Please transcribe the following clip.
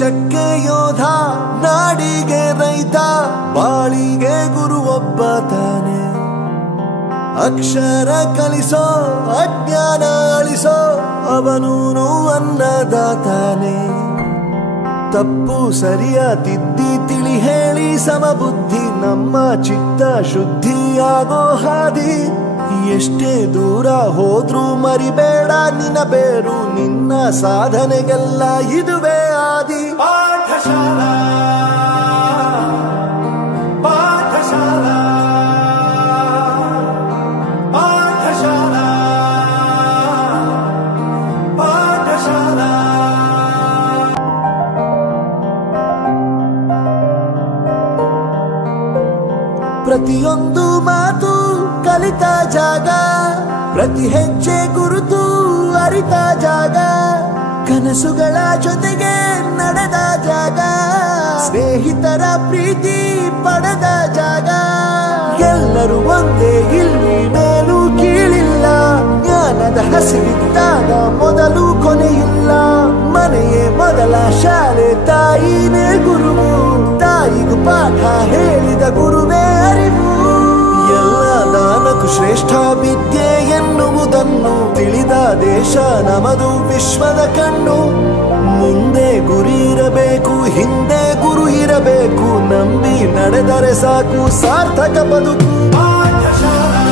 ದೇಶಕ್ಕೆ ಯೋಧ, ನಾಡಿಗೆ ರೈತ, ಬಾಳಿಗೆ ಗುರು ಒಬ್ಬ ತಾನೆ. ಅಕ್ಷರ ಕಲಿಸೋ, ಅಜ್ಞಾನ ಅಳಿಸೋ, ಅವನೂನು ಅನ್ನದಾತಾನೆ. ತಪ್ಪು ಸರಿಯ ತಿದ್ದಿ ತಿಳಿ ಹೇಳಿ ಸಮಬುದ್ಧಿ, ನಮ್ಮ ಚಿತ್ತ ಶುದ್ಧಿಯಾಗೋ ಹಾದಿ. ಎಷ್ಟೇ ದೂರ ಹೋದ್ರೂ ಮರಿಬೇಡ ನಿನ್ನ ಬೇರು, ನಿನ್ನ ಸಾಧನೆಗೆಲ್ಲ ಇದುವೇ ಆದಿ. ಪಾಠಶಾಲಾ ಪಾಠಶಾಲಾ ಪಾಠಶಾಲಾ ಪಾಠಶಾಲಾ. ಪ್ರತಿಯೊಂದು ಮಾತು ಕಲಿತ ಜಾಗ, ಪ್ರತಿ ಹೆಜ್ಜೆ ಗುರುತು ಅರಿತ ಜಾಗ, ಕನಸುಗಳ ಜೊತೆಗೆ ನಡೆದ ಜಾಗ, ಸ್ನೇಹಿತರ ಪ್ರೀತಿ ಪಡೆದ ಜಾಗ. ಎಲ್ಲರೂ ಒಂದೇ, ಇಲ್ಲಿ ಮೇಲೂ ಕೀಳಿಲ್ಲ, ಜ್ಞಾನದ ಹಸಿವಿದ್ದಾಗ ಮೊದಲು ಕೊನೆಯಿಲ್ಲ. ಮನೆಯೇ ಮೊದಲ ಶಾಲೆ, ತಾಯಿನೇ ಗುರುವು, ತಾಯಿಗೂ ಪಾಠ ಹೇಳಿದ ಗುರುವೇ ಅರಿವು. ಎಲ್ಲ ದಾನಕ್ಕೂ ಶ್ರೇಷ್ಠ ವಿದ್ಯೆ ಎನ್ನುವುದನ್ನು ತಿಳಿದ ದೇಶ ನಮದು, ವಿಶ್ವದ ಕಣ್ಣು. ಮುಂದೆ ಗುರಿ ಇರಬೇಕು, ಹಿಂದೆ ಗುರು ಇರಬೇಕು, ನಂಬಿ ನಡೆದರೆ ಸಾಕು ಸಾರ್ಥಕ ಬದುಕು. ಪಾಠಶಾಲಾ